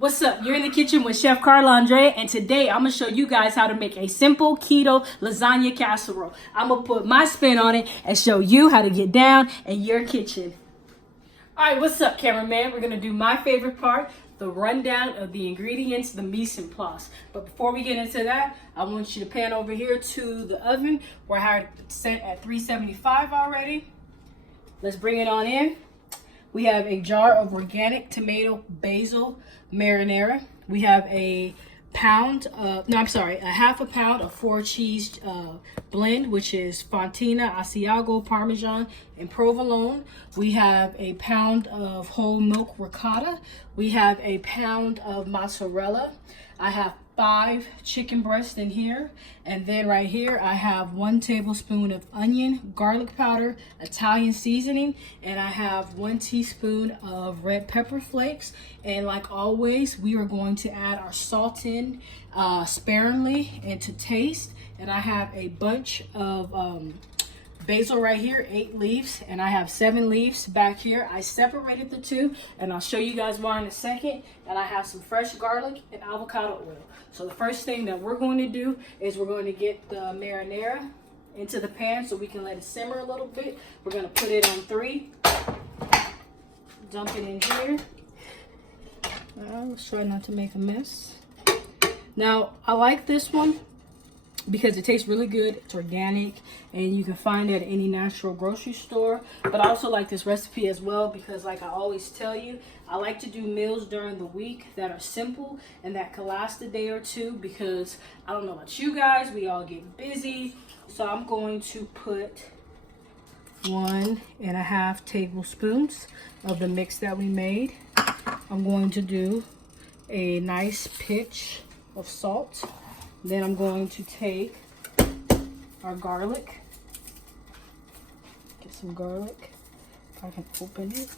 What's up? You're in the kitchen with Chef ChefCarlaAndrea, and today I'm going to show you guys how to make a simple keto lasagna casserole. I'm going to put my spin on it and show you how to get down in your kitchen. All right, what's up, cameraman? We're going to do my favorite part, the rundown of the ingredients, the mise en place. But before we get into that, I want you to pan over here to the oven where I had it set at 375 already. Let's bring it on in. We have a jar of organic tomato basil marinara. We have a half a pound of 4 cheese blend, which is Fontina, Asiago, Parmesan, and Provolone. We have a pound of whole milk ricotta. We have a pound of mozzarella. I have 5 chicken breasts in here, and then right here I have 1 tablespoon of onion, garlic powder, Italian seasoning, and I have 1 teaspoon of red pepper flakes. And like always, we are going to add our salt in sparingly and to taste. And I have a bunch of basil right here, 8 leaves, and I have 7 leaves back here. I separated the two, and I'll show you guys why in a second. And I have some fresh garlic and avocado oil. So the first thing that we're going to do is we're going to get the marinara into the pan so we can let it simmer a little bit. We're going to put it on 3. Dump it in here. Let's try not to make a mess. Now, I like this one because it tastes really good. It's organic, and you can find it at any natural grocery store. But I also like this recipe as well because, like I always tell you, I like to do meals during the week that are simple and that can last a day or two, because I don't know about you guys, we all get busy. So I'm going to put 1.5 tablespoons of the mix that we made. I'm going to do a nice pinch of salt. Then I'm going to take our garlic. Get some garlic. If I can open it.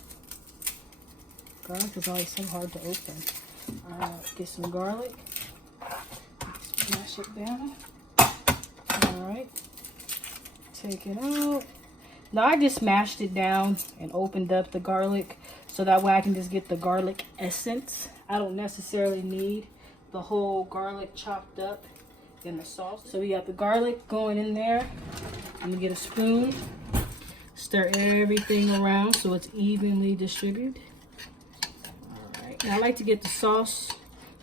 Garlic is always so hard to open. Get some garlic. Smash it down. Alright. Take it out. Now I just mashed it down and opened up the garlic so that way I can just get the garlic essence. I don't necessarily need the whole garlic chopped up in the sauce. So we got the garlic going in there. I'm gonna get a spoon, stir everything around so it's evenly distributed. All right, now I like to get the sauce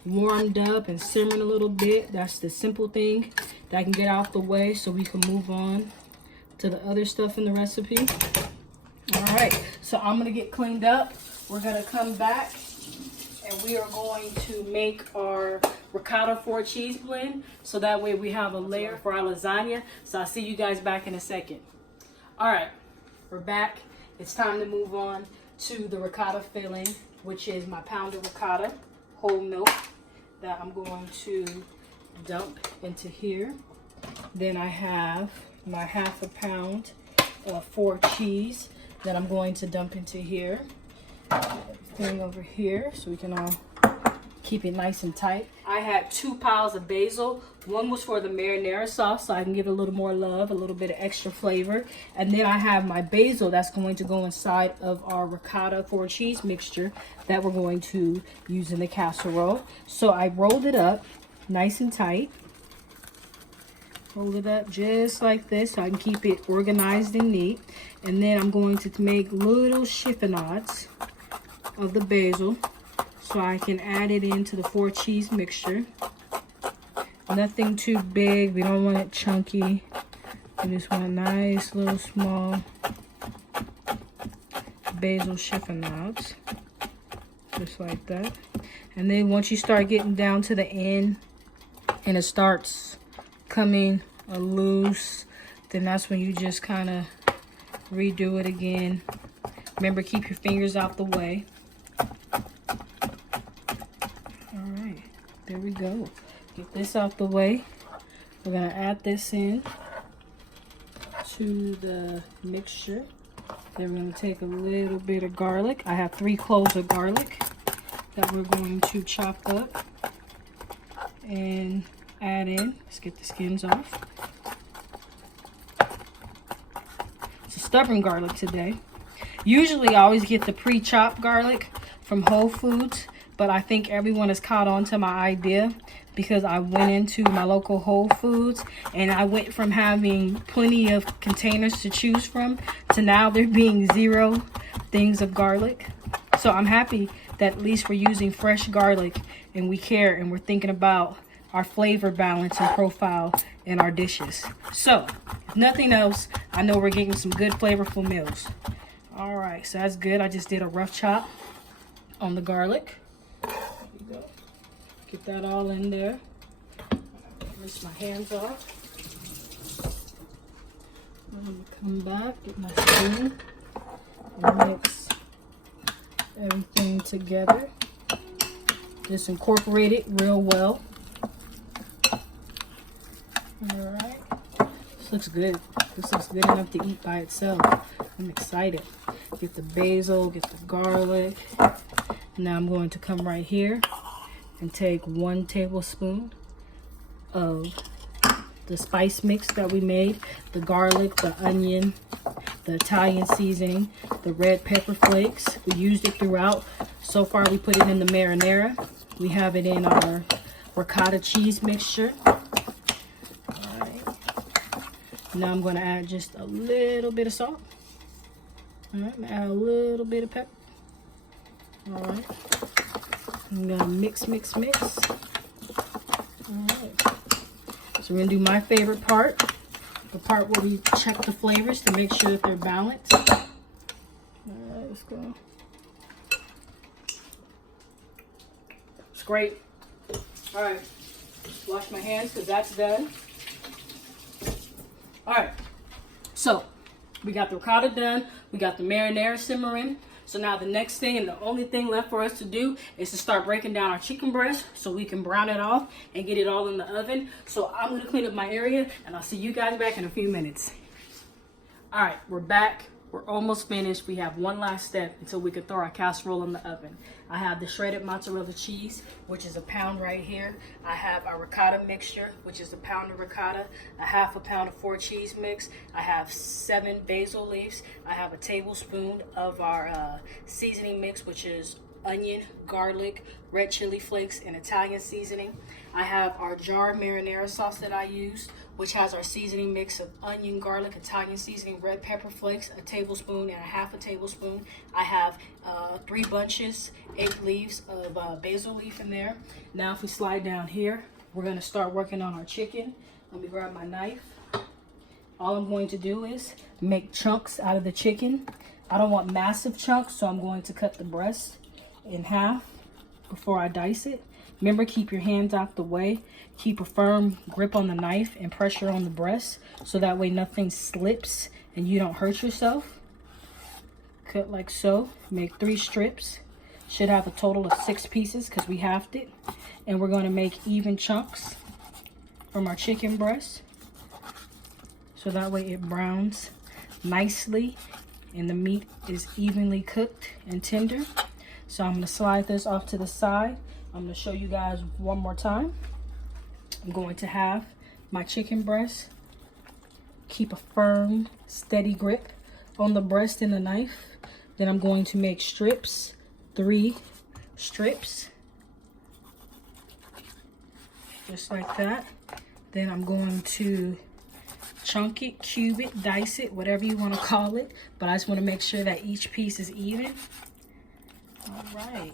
warmed up and simmering a little bit. That's the simple thing that I can get out the way so we can move on to the other stuff in the recipe. All right, so I'm gonna get cleaned up. We're gonna come back and we are going to make our ricotta 4 cheese blend, so that way we have a layer for our lasagna. So I'll see you guys back in a second. All right, we're back. It's time to move on to the ricotta filling, which is my pound of ricotta, whole milk, that I'm going to dump into here. Then I have my half a pound of 4 cheese that I'm going to dump into here. Everything over here so we can all keep it nice and tight. I had 2 piles of basil. One was for the marinara sauce, so I can give it a little more love, a little bit of extra flavor. And then I have my basil that's going to go inside of our ricotta 4 cheese mixture that we're going to use in the casserole. So I rolled it up nice and tight. Roll it up just like this so I can keep it organized and neat. And then I'm going to make little chiffonades of the basil so I can add it into the 4 cheese mixture. Nothing too big. We don't want it chunky. We just want nice little small basil chiffonades. Just like that. And then once you start getting down to the end and it starts coming loose, then that's when you just kind of redo it again. Remember, keep your fingers out the way. Alright, there we go. Get this out the way. We're going to add this in to the mixture. Then we're going to take a little bit of garlic. I have 3 cloves of garlic that we're going to chop up and add in. Let's get the skins off. It's a stubborn garlic today. Usually I always get the pre-chopped garlic from Whole Foods, but I think everyone has caught on to my idea because I went into my local Whole Foods and I went from having plenty of containers to choose from to now there being 0 things of garlic. So I'm happy that at least we're using fresh garlic and we care and we're thinking about our flavor balance and profile in our dishes. So, if nothing else, I know we're getting some good flavorful meals. All right, so that's good. I just did a rough chop on the garlic. There you go. Get that all in there. Rinse my hands off. I'm gonna come back, get my spoon, and mix everything together. Just incorporate it real well. Alright. This looks good. This looks good enough to eat by itself. I'm excited. Get the basil, get the garlic. Now I'm going to come right here and take 1 tablespoon of the spice mix that we made. The garlic, the onion, the Italian seasoning, the red pepper flakes. We used it throughout. So far we put it in the marinara. We have it in our ricotta cheese mixture. Alright. Now I'm going to add just a little bit of salt. Alright, I'm going to add a little bit of pepper. Alright. I'm going to mix. Alright. So we're going to do my favorite part. The part where we check the flavors to make sure that they're balanced. Alright, let's go. It's great. Alright. Wash my hands because that's done. Alright. So, we got the ricotta done. We got the marinara simmering. So now the next thing and the only thing left for us to do is to start breaking down our chicken breast so we can brown it off and get it all in the oven. So I'm going to clean up my area and I'll see you guys back in a few minutes. All right, we're back. We're almost finished. We have one last step until we can throw our casserole in the oven. I have the shredded mozzarella cheese, which is a pound right here. I have our ricotta mixture, which is a pound of ricotta, a half a pound of 4 cheese mix. I have 7 basil leaves. I have a tablespoon of our seasoning mix, which is onion, garlic, red chili flakes, and Italian seasoning. I have our jar marinara sauce that I used, which has our seasoning mix of onion, garlic, Italian seasoning, red pepper flakes, a tablespoon and a half a tablespoon. I have 3 bunches, 8 leaves of basil leaf in there. Now if we slide down here, we're gonna start working on our chicken. Let me grab my knife. All I'm going to do is make chunks out of the chicken. I don't want massive chunks, so I'm going to cut the breast in half before I dice it. Remember, keep your hands out the way. Keep a firm grip on the knife and pressure on the breast so that way nothing slips and you don't hurt yourself. Cut like so. Make 3 strips. Should have a total of 6 pieces because we halved it. And we're going to make even chunks from our chicken breast so that way it browns nicely and the meat is evenly cooked and tender. So I'm going to slide this off to the side. I'm going to show you guys one more time. I'm going to have my chicken breast. Keep a firm, steady grip on the breast and the knife. Then I'm going to make strips, 3 strips. Just like that. Then I'm going to chunk it, cube it, dice it, whatever you want to call it. But I just want to make sure that each piece is even. All right.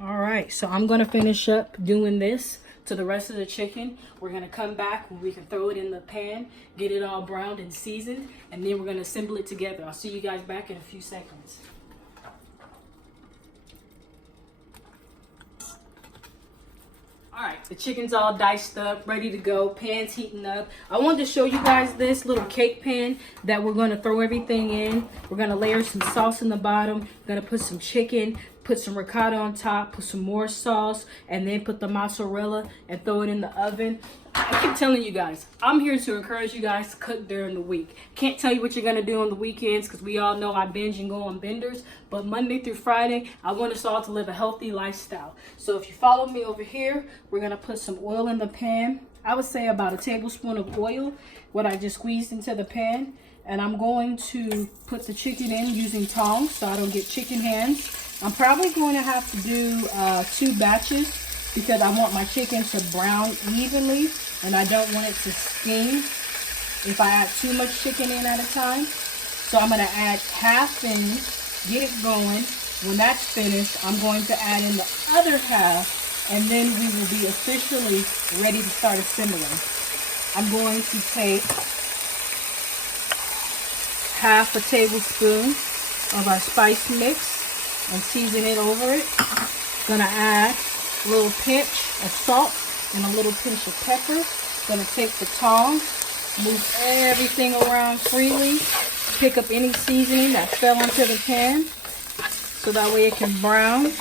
All right, so I'm going to finish up doing this to the rest of the chicken. We're going to come back when we can throw it in the pan, get it all browned and seasoned, and then we're going to assemble it together. I'll see you guys back in a few seconds. All right, the chicken's all diced up, ready to go. Pan's heating up. I wanted to show you guys this little cake pan that we're going to throw everything in. We're going to layer some sauce in the bottom. We're going to put some chicken, put some ricotta on top, put some more sauce, and then put the mozzarella and throw it in the oven. I keep telling you guys, I'm here to encourage you guys to cook during the week. Can't tell you what you're going to do on the weekends because we all know I binge and go on benders. But Monday through Friday, I want us all to live a healthy lifestyle. So if you follow me over here, we're going to put some oil in the pan. I would say about a tablespoon of oil, what I just squeezed into the pan. And I'm going to put the chicken in using tongs so I don't get chicken hands. I'm probably going to have to do 2 batches because I want my chicken to brown evenly and I don't want it to steam if I add too much chicken in at a time. So I'm going to add half in, get it going. When that's finished, I'm going to add in the other half, and then we will be officially ready to start assembling. I'm going to take half a tablespoon of our spice mix and season it over it. Gonna add a little pinch of salt and a little pinch of pepper. Gonna take the tongs, move everything around freely, pick up any seasoning that fell into the pan so that way it can brown.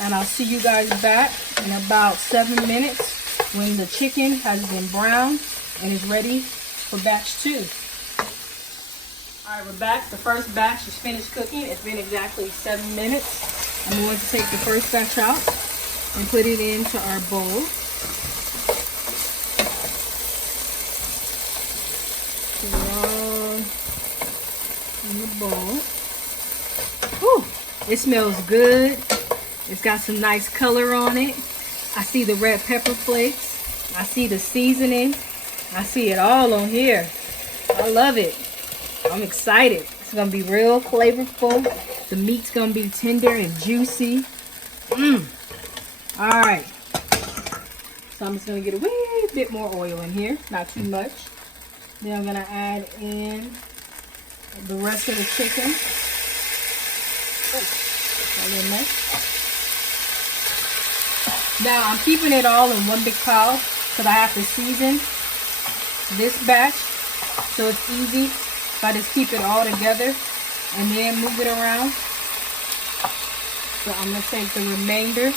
And I'll see you guys back in about 7 minutes when the chicken has been browned and is ready for batch 2. Alright, we're back. The first batch is finished cooking. It's been exactly 7 minutes. I'm going to take the first batch out and put it into our bowl. Put it all in the bowl. Whew, it smells good. It's got some nice color on it. I see the red pepper flakes. I see the seasoning. I see it all on here. I love it. I'm excited. It's going to be real flavorful. The meat's going to be tender and juicy. Alright. So I'm just going to get a wee bit more oil in here. Not too much. Then I'm going to add in the rest of the chicken. Oh, a little mess. Now I'm keeping it all in one big pile because I have to season this batch. So it's easy if I just keep it all together and then move it around. So I'm going to take the remainder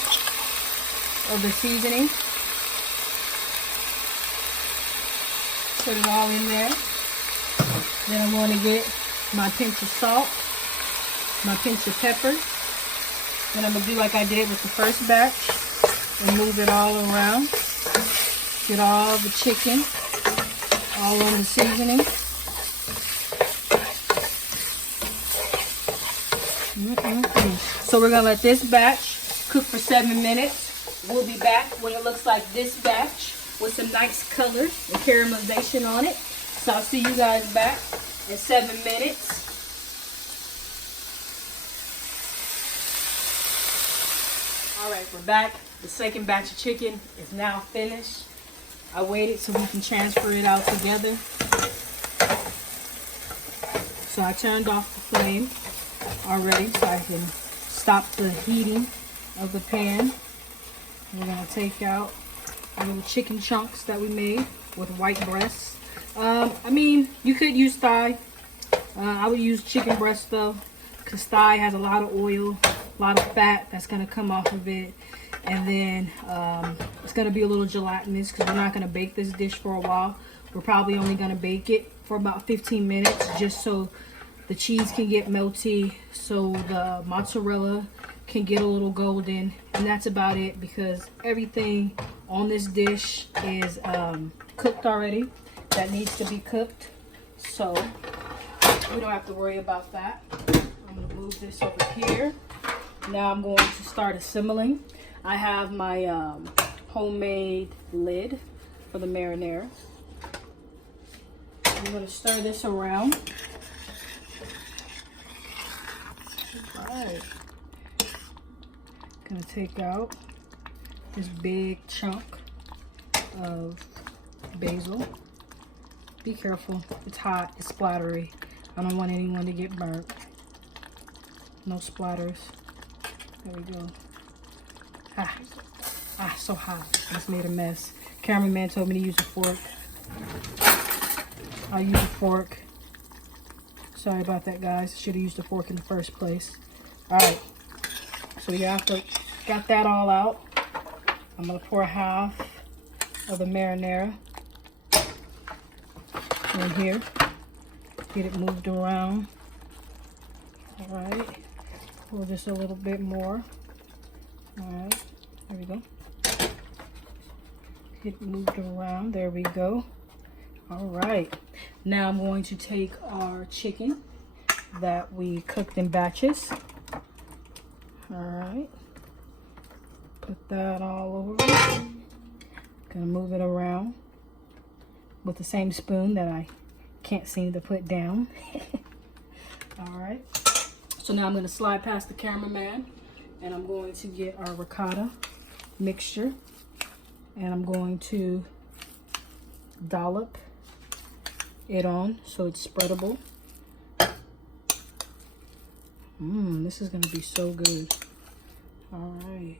of the seasoning, put it all in there. Then I'm going to get my pinch of salt, my pinch of pepper. Then I'm going to do like I did with the first batch and move it all around. Get all the chicken all on the seasoning. So we're going to let this batch cook for 7 minutes. We'll be back when it looks like this batch with some nice color and caramelization on it. So I'll see you guys back in 7 minutes. Alright, we're back. The second batch of chicken is now finished. I waited so we can transfer it out together. So I turned off the flame already so I can stop the heating of the pan. We're going to take out our little chicken chunks that we made with white breasts. I mean, you could use thigh. I would use chicken breast though, because thigh has a lot of oil, a lot of fat that's going to come off of it. And then it's going to be a little gelatinous because we're not going to bake this dish for a while. We're probably only going to bake it for about 15 minutes just so the cheese can get melty, so the mozzarella can get a little golden, and that's about it because everything on this dish is cooked already that needs to be cooked, so we don't have to worry about that. I'm going to move this over here. Now I'm going to start assembling. I have my homemade lid for the marinara. I'm going to stir this around. Alright. Gonna take out this big chunk of basil. Be careful, it's hot, it's splattery. I don't want anyone to get burnt. No splatters. There we go. So hot. I just made a mess. Cameraman told me to use a fork. I'll use a fork. Sorry about that, guys. Should have used a fork in the first place. Alright. So you have to got that all out. I'm going to pour half of the marinara in here. Get it moved around. Alright. Pour just a little bit more. Alright. There we go. Get it moved around. There we go. Alright. Now I'm going to take our chicken that we cooked in batches. All right. Put that all over it. Gonna move it around with the same spoon that I can't seem to put down. All right. So now I'm gonna slide past the cameraman and I'm going to get our ricotta mixture and I'm going to dollop it on so it's spreadable. This is gonna be so good. All right.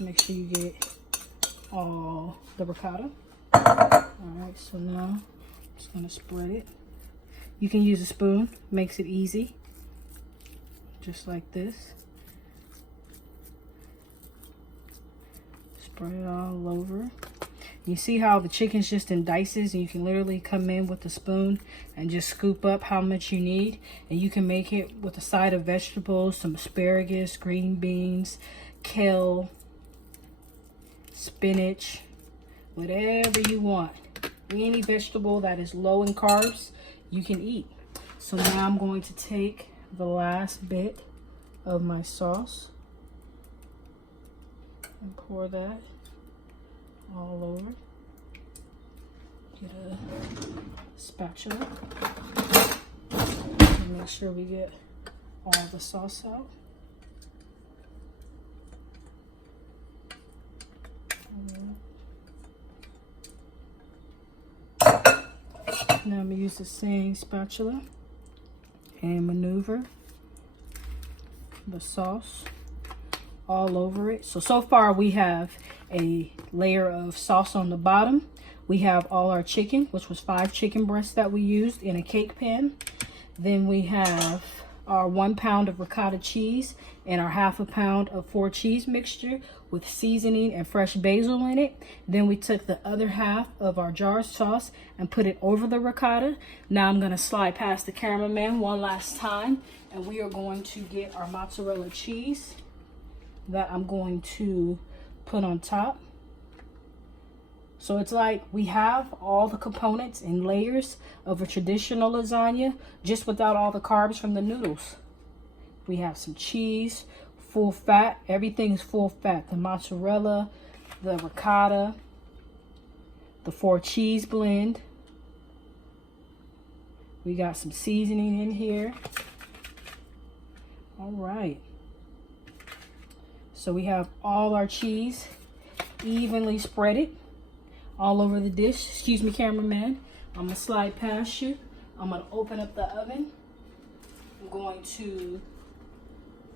Make sure you get all the ricotta. All right, so now I'm just gonna spread it. You can use a spoon, makes it easy. Just like this. Spread it all over. You see how the chicken's just in dices and you can literally come in with a spoon and just scoop up how much you need. And you can make it with a side of vegetables, some asparagus, green beans, kale, spinach, whatever you want. Any vegetable that is low in carbs, you can eat. So now I'm going to take the last bit of my sauce and pour that all over. Get a spatula and make sure we get all the sauce out. Now I'm going to use the same spatula and maneuver the sauce all over it. So far we have a layer of sauce on the bottom. We have all our chicken, which was 5 chicken breasts that we used in a cake pan. Then we have our 1 pound of ricotta cheese and our 1/2 pound of 4 cheese mixture with seasoning and fresh basil in it. Then we took the other half of our jar sauce and put it over the ricotta. Now I'm gonna slide past the cameraman one last time and we are going to get our mozzarella cheese that I'm going to put on top. So it's like we have all the components and layers of a traditional lasagna, just without all the carbs from the noodles. We have some cheese, full fat. Everything is full fat. The mozzarella, the ricotta, the 4 cheese blend. We got some seasoning in here. All right. So we have all our cheese evenly spreaded all over the dish. Excuse me, cameraman. I'm gonna slide past you. I'm gonna open up the oven. I'm going to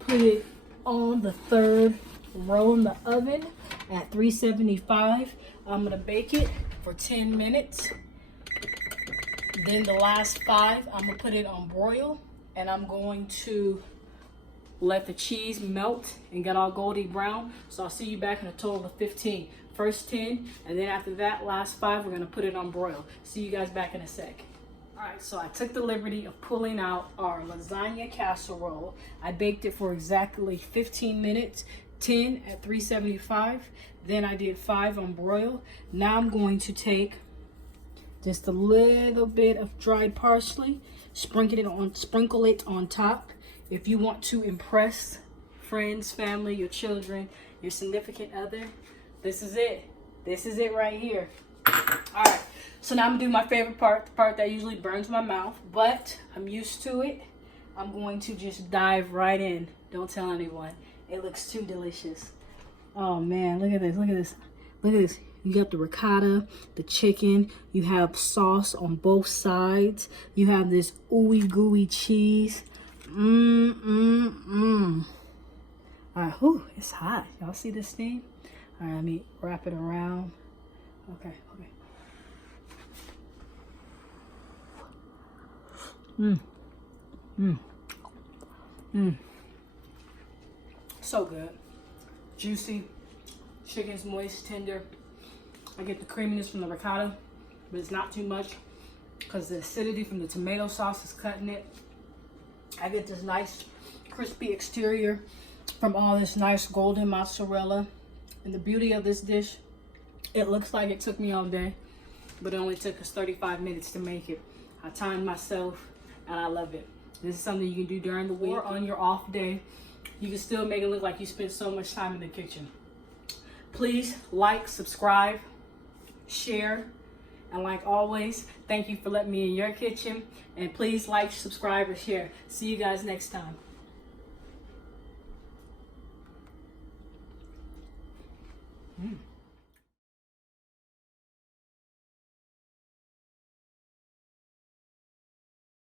put it on the 3rd row in the oven at 375. I'm gonna bake it for 10 minutes. Then the last 5, I'm gonna put it on broil and I'm going to let the cheese melt and get all goldy brown. So I'll see you back in a total of 15. First 10, and then after that, last 5, we're gonna put it on broil. See you guys back in a sec. All right, so I took the liberty of pulling out our lasagna casserole. I baked it for exactly 15 minutes, 10 at 375. Then I did 5 on broil. Now I'm going to take just a little bit of dried parsley, sprinkle it on top. If you want to impress friends, family, your children, your significant other, this is it. This is it right here. All right, so now I'm gonna do my favorite part, the part that usually burns my mouth, but I'm used to it. I'm going to just dive right in. Don't tell anyone. It looks too delicious. Oh man, look at this, look at this. Look at this. You got the ricotta, the chicken, you have sauce on both sides. You have this ooey gooey cheese. All right, whew, it's hot. Y'all see this thing? All right, let me wrap it around. Okay. So good. Juicy. Chicken's moist, tender. I get the creaminess from the ricotta, but it's not too much because the acidity from the tomato sauce is cutting it. I get this nice crispy exterior from all this nice golden mozzarella. And the beauty of this dish, it looks like it took me all day. but it only took us 35 minutes to make it. I timed myself, and I love it. This is something you can do during the week or on your off day. You can still make it look like you spent so much time in the kitchen. Please like, subscribe, share, and like always, thank you for letting me in your kitchen. And please like, subscribe, and share. See you guys next time.